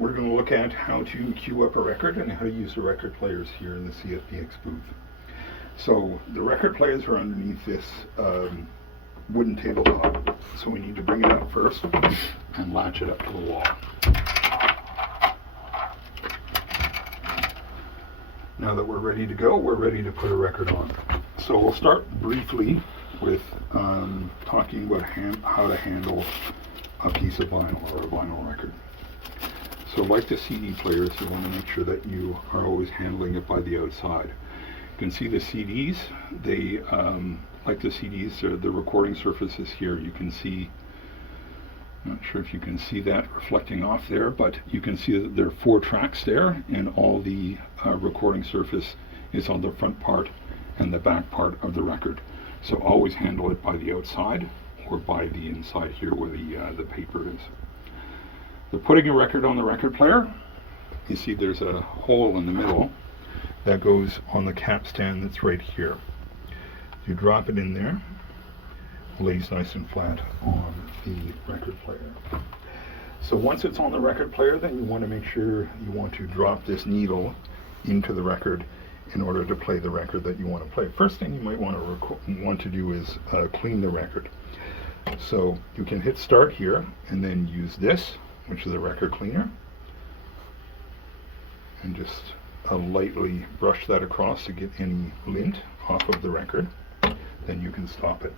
we're going to look at how to queue up a record and how to use the record players here in the CFBX booth. So the record players are underneath this wooden tabletop. So we need to bring it up first and latch it up to the wall. Now that we're ready to go, we're ready to put a record on. So we'll start briefly with talking about how to handle a piece of vinyl or a vinyl record. So like the CD players, you want to make sure that you are always handling it by the outside. You can see the CDs, they, like the CDs, the recording surfaces here, you can see, not sure if you can see that reflecting off there, but you can see that there are 4 tracks there, and all the recording surface is on the front part and the back part of the record. So always handle it by the outside or by the inside here where the paper is. The putting a record on the record player, you see there's a hole in the middle that goes on the cap stand that's right here. You drop it in there, it lays nice and flat on the record player. So once it's on the record player, then you want to make sure you want to drop this needle into the record in order to play the record that you want to play. First thing you might want to do is clean the record. So you can hit start here and then use this, which is a record cleaner, and just lightly brush that across to get any lint off of the record. Then you can stop it.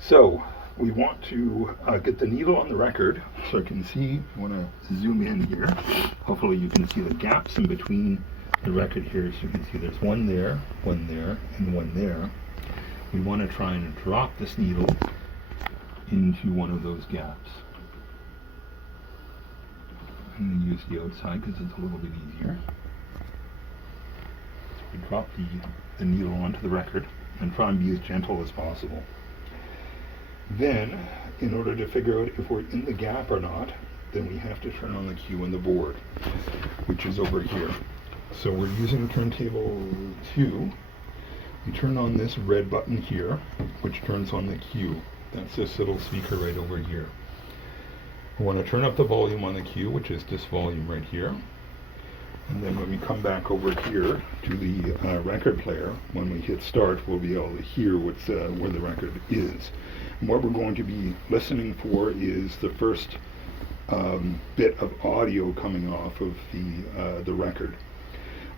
So we want to get the needle on the record, so you can see, if you want to zoom in here, hopefully you can see the gaps in between the record here. So you can see there's one there, and one there. We want to try and drop this needle into one of those gaps. And then use the outside because it's a little bit easier. So we drop the needle onto the record and try and be as gentle as possible. Then, in order to figure out if we're in the gap or not, then we have to turn on the cue on the board, which is over here. So we're using turntable 2. We turn on this red button here, which turns on the cue. That's this little speaker right over here. We want to turn up the volume on the cue, which is this volume right here. And then when we come back over here to the record player, when we hit start, we'll be able to hear where the record is. And what we're going to be listening for is the first bit of audio coming off of the record.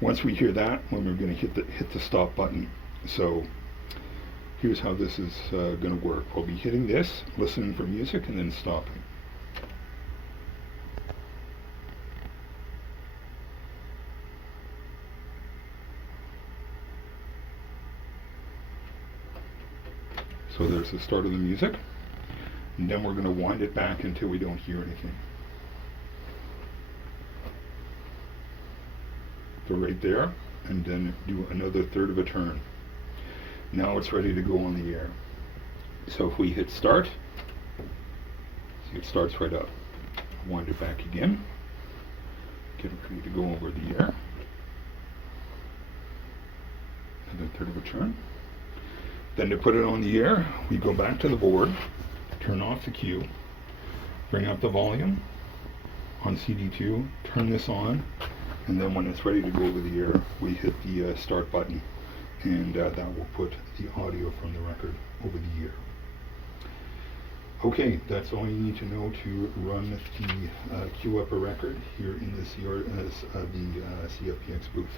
Once we hear that, when we're going to hit the stop button. So here's how this is going to work. We'll be hitting this, listening for music, and then stopping. So there's the start of the music, and then we're going to wind it back until we don't hear anything. So right there, and then do another third of a turn. Now it's ready to go on the air. So if we hit start, see it starts right up. Wind it back again, get it ready to go over the air. Another third of a turn. Then to put it on the air, we go back to the board, turn off the cue, bring up the volume on CD2, turn this on, and then when it's ready to go over the air, we hit the start button, and that will put the audio from the record over the air. Okay, that's all you need to know to run the queue up a record here in the CFBX booth.